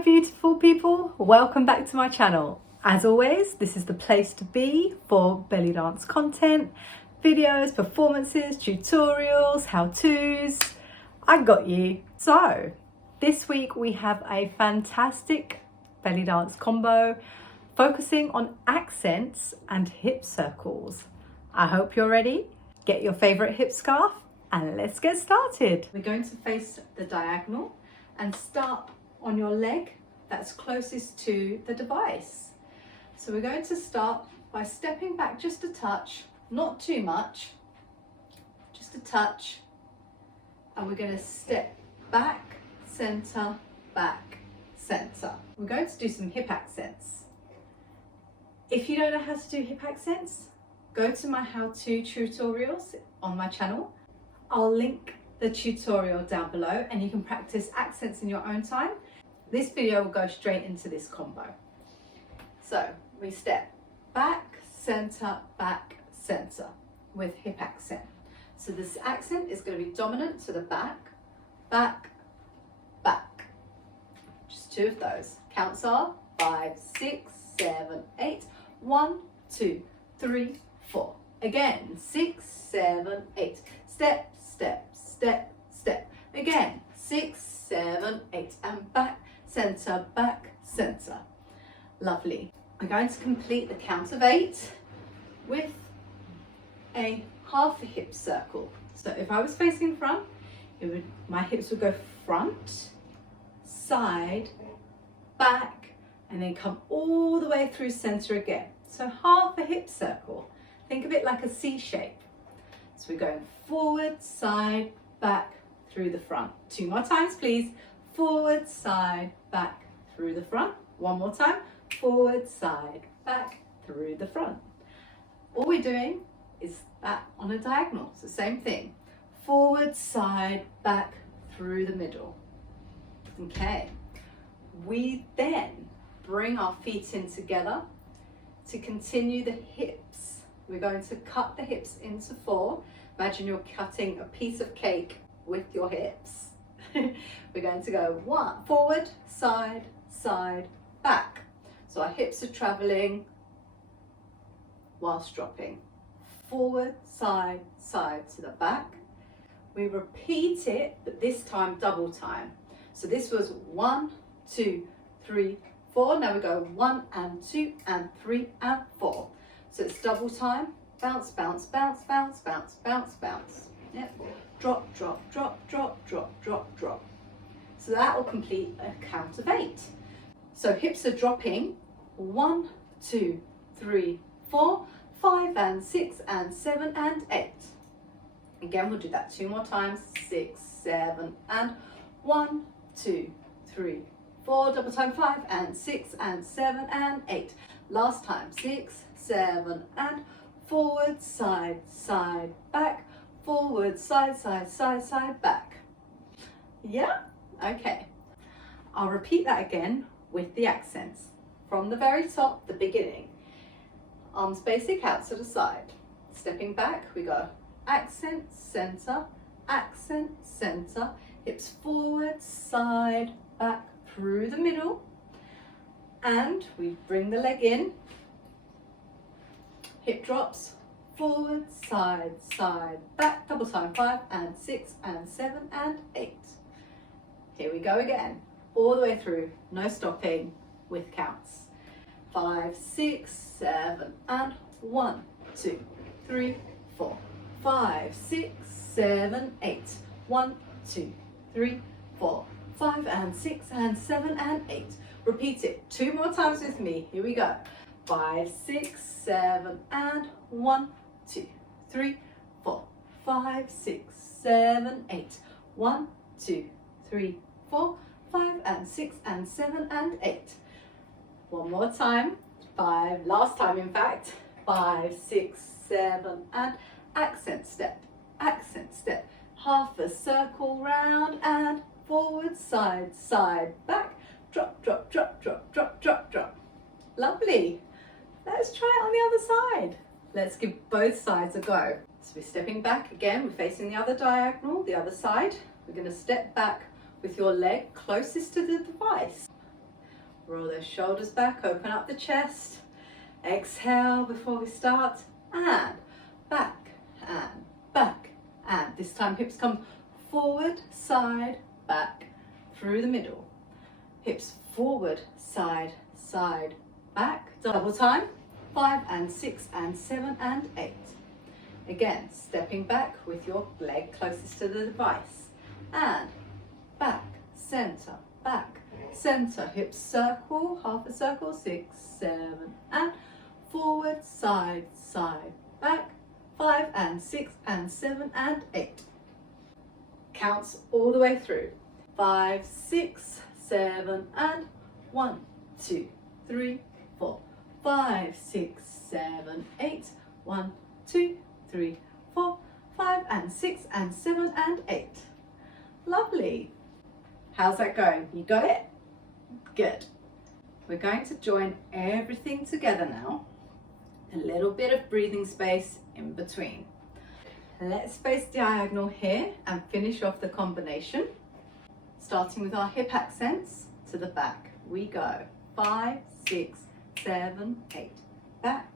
beautiful people, welcome back to my channel. As always, this is the place to be for belly dance content, videos, performances, tutorials, how-tos. I got you. So this week we have a fantastic belly dance combo focusing on accents and hip circles. I hope you're ready. Get your favorite hip scarf and let's get started. We're going to face the diagonal and start on your leg that's closest to the device. So we're going to start by stepping back just a touch, not too much, just a touch, and we're going to step back, center, back, center. We're going to do some hip accents. If you don't know how to do hip accents, go to my how-to tutorials on my channel. I'll link the tutorial down below and you can practice accents in your own time. This video will go straight into this combo. So we step back, center, with hip accent. So this accent is going to be dominant to the back, back, back. Just two of those. Counts are 5, 6, 7, 8. 1, 2, 3, 4. Again, 6, 7, 8. Step, step, step, step. Again, 6, 7, 8. And back, center, back, center. Lovely. We're going to complete the count of 8 with a half a hip circle. So if I was facing front, my hips would go front, side, back, and then come all the way through center again. So half a hip circle. Think of it like a C shape. So we're going forward, side, back, through the front. 2 more times, please. Forward, side, back, through the front. 1 more time. Forward, side, back, through the front. All we're doing is that on a diagonal. It's the same thing. Forward, side, back, through the middle. Okay. We then bring our feet in together to continue the hips. We're going to cut the hips into 4. Imagine you're cutting a piece of cake with your hips. We're going to go 1, forward, side, side, back. So our hips are traveling whilst dropping. Forward, side, side to the back. We repeat it, but this time double time. So this was 1, 2, 3, 4. Now we go 1 and 2 and 3 and 4. So it's double time. Bounce, bounce, bounce, bounce, bounce, bounce, bounce. Yep. Drop, drop, drop, drop, drop, drop, drop. So that will complete a count of 8. So hips are dropping. 1, 2, 3, 4, 5 and 6 and 7 and 8. Again, we'll do that 2 more times. 6, 7 and 1, 2, 3, 4. Double time 5 and 6 and 7 and 8. Last time 6, 7 and forward, side, side, back. Forward, side, side, side, side, back. Yeah? Okay. I'll repeat that again with the accents. From the very top, the beginning. Arms basic out to the side. Stepping back, we go accent, center, hips forward, side, back, through the middle. And we bring the leg in. Hip drops, forward, side, side, back, double time 5 and 6 and 7 and 8. Here we go again, all the way through, no stopping with counts. 5, 6, 7 and 1, 2, 3, 4. 5, 6, 7, 8. 1, 2, 3, 4. 5 and 6 and 7 and 8. Repeat it 2 more times with me. Here we go. 5, 6, 7 and 1, 2, 3, 4. 5, 6, 7, 8. 1, 2, 3, 4. 5 and 6 and 7 and 8. 1 more time. 5, last time in fact. 5, 6, 7 and accent step, half a circle round and forward, side, side, back, drop, drop, drop, drop, drop, drop, drop. Lovely. Let's try it on the other side. Let's give both sides a go. So we're stepping back again, we're facing the other diagonal, the other side. We're going to step back with your leg closest to the device. Roll those shoulders back, open up the chest. Exhale before we start, and back, and back, and this time hips come forward, side, back, through the middle. Hips forward, side, side, back. Double time, 5 and 6 and 7 and 8. Again, stepping back with your leg closest to the device. And back, center, back, center. Hips circle, half a circle, 6, 7, and forward, side, side, back, 5 and 6 and 7 and 8. Counts all the way through. 5, 6, 7, and 1, 2, 3, 4, 5, 6, 7, 8, 1, 2, 3, 4, 5 and 6 and 7 and 8. Lovely. How's that going? You got it? Good. We're going to join everything together now. A little bit of breathing space in between. Let's face diagonal here and finish off the combination. Starting with our hip accents to the back. We go 5, 6, 7, 8. Back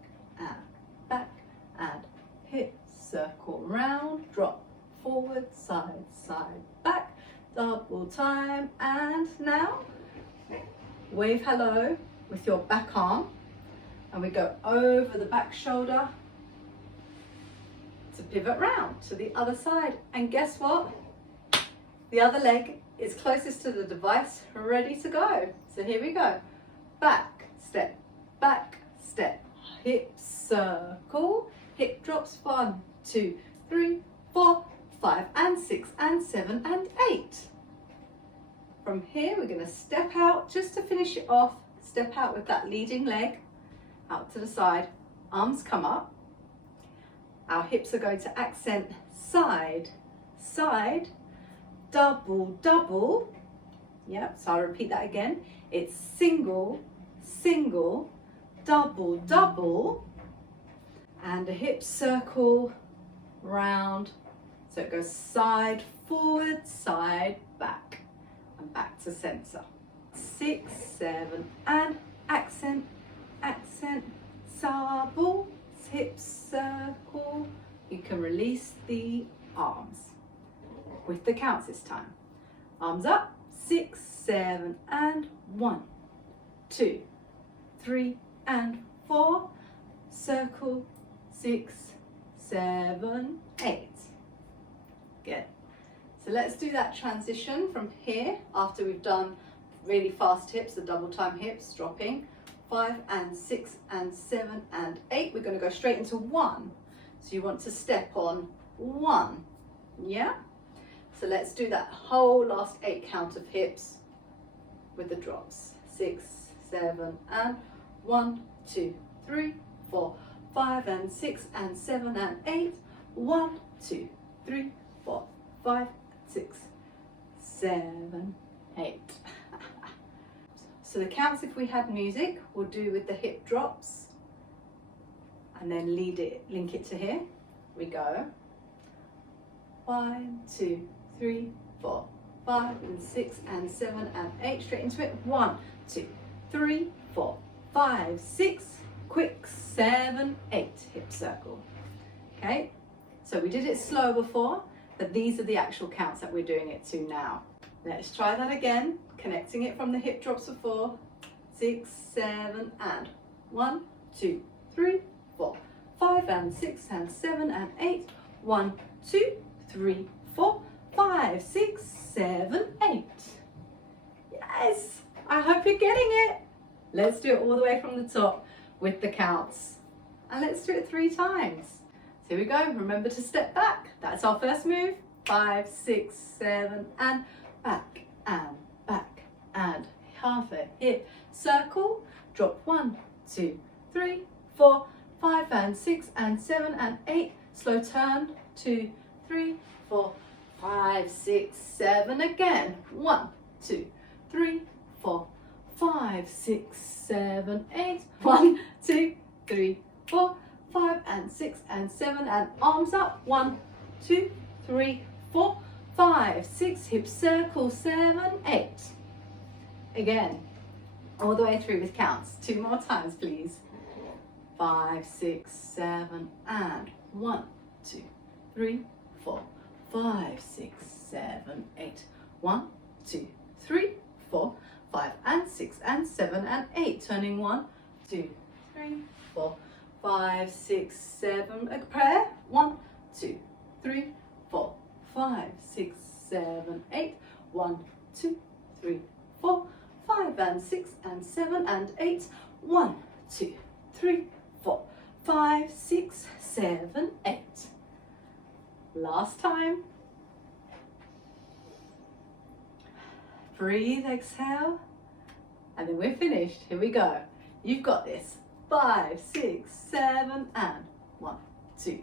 and hip, circle round, drop, forward, side, side, back, double time, and now wave hello with your back arm, and we go over the back shoulder to pivot round to the other side. And guess what? The other leg is closest to the device, ready to go. So here we go. Back step, hip circle, hip drops, 1, 2, 3, 4, 5 and 6 and 7 and 8. From here we're going to step out just to finish it off. Step out with that leading leg out to the side, arms come up. Our hips are going to accent side, side, double, double. Yep, so I'll repeat that again. It's single, single, double, double, and a hip circle round. So it goes side, forward, side, back, and back to center. 6, 7, and accent, accent, double, hip circle. You can release the arms with the counts this time. Arms up, 6, 7, and 1, 2, 3, and 4. Circle, 6, 7, 8. Good. So let's do that transition from here after we've done really fast hips, the double time hips, dropping 5 and 6 and 7 and 8. We're going to go straight into 1. So you want to step on 1. Yeah? So let's do that whole last 8 count of hips with the drops. 6, 7 and 1, 2, 3, 4, 5 and 6 and 7 and 8. 1, 2, 3, 4, 5, 6, 7, 8. So the counts, if we had music, we'll do with the hip drops and then link it to here. We go 1, 2, 3, 4, 5 and 6 and 7 and 8. Straight into it. 1, 2, 3, 4, 5, 6. Quick 7, 8. Hip circle. Okay. So we did it slow before, but these are the actual counts that we're doing it to now. Let's try that again, connecting it from the hip drops before. 6, 7, and 1, 2, 3, 4, 5 and 6 and 7 and 8. 1, 2, 3, 4, 5, 6, 7, 8. Yes, I hope you're getting it. Let's do it all the way from the top with the counts. And let's do it 3 times. So here we go. Remember to step back. That's our first move. 5, 6, 7, and back, and half a hip circle. Drop 1, 2, 3, 4, 5 and 6 and 7 and 8. Slow turn. 2, 3, 4, 5, 6, 7 again. 1, 2, 3, 4, 5, 6, 7, 8. 1, 2, 3, 4, 5 and 6 and 7 and arms up. 1, 2, 3, 4, 5, 6. Hip circle. 7, 8. Again. All the way through with counts. 2 more times, please. 5, 6, 7, and 1, 2, 3, 4, 5, 6, 7, 8. 1, 2, 3, 4, 5, and 6, and 7, and 8. Turning 1, 2, 3, 4, 5, 6, 7. A prayer. 1, 2, 3, 4, 5, 6, 7, 8. 1, 2, 3, 4, 5, and 6, and 7, and 8. 1, 2, 3, 4, 5, 6, 7, 8. Last time. Breathe, exhale, and then we're finished. Here we go. You've got this. 5, 6, 7, and 1, 2,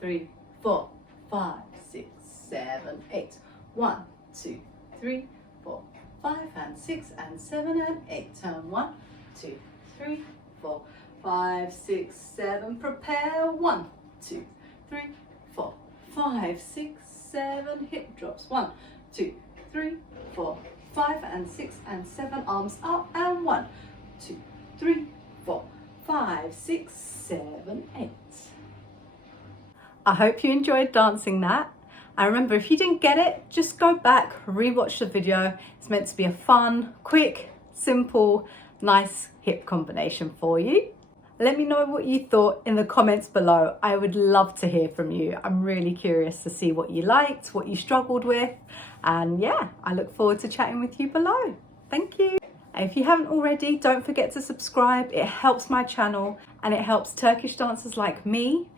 3, 4, 5, 6, 7, 8. 1, 2, 3, 4, 5, and 6, and 7, and 8. Turn 1, 2, 3, 4, 5, 6, 7. Prepare. 1, 2, 3, 4, 5, 6, 7. Hip drops. 1, 2, 3, 4, 5, and 6, and 7. Arms up, and 1, 2, 3, 4, 5, 6, 7, 8. I hope you enjoyed dancing that. And remember, if you didn't get it, just go back, rewatch the video. It's meant to be a fun, quick, simple, nice hip combination for you. Let me know what you thought in the comments below. I would love to hear from you. I'm really curious to see what you liked, what you struggled with. And yeah, I look forward to chatting with you below. Thank you. And if you haven't already, don't forget to subscribe. It helps my channel and it helps Turkish dancers like me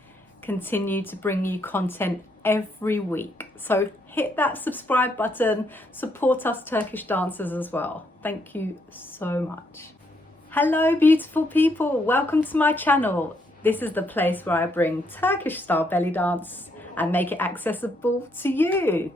continue to bring you content every week. So hit that subscribe button, support us Turkish dancers as well. Thank you so much. Hello beautiful people, welcome to my channel. This is the place where I bring Turkish style belly dance and make it accessible to you.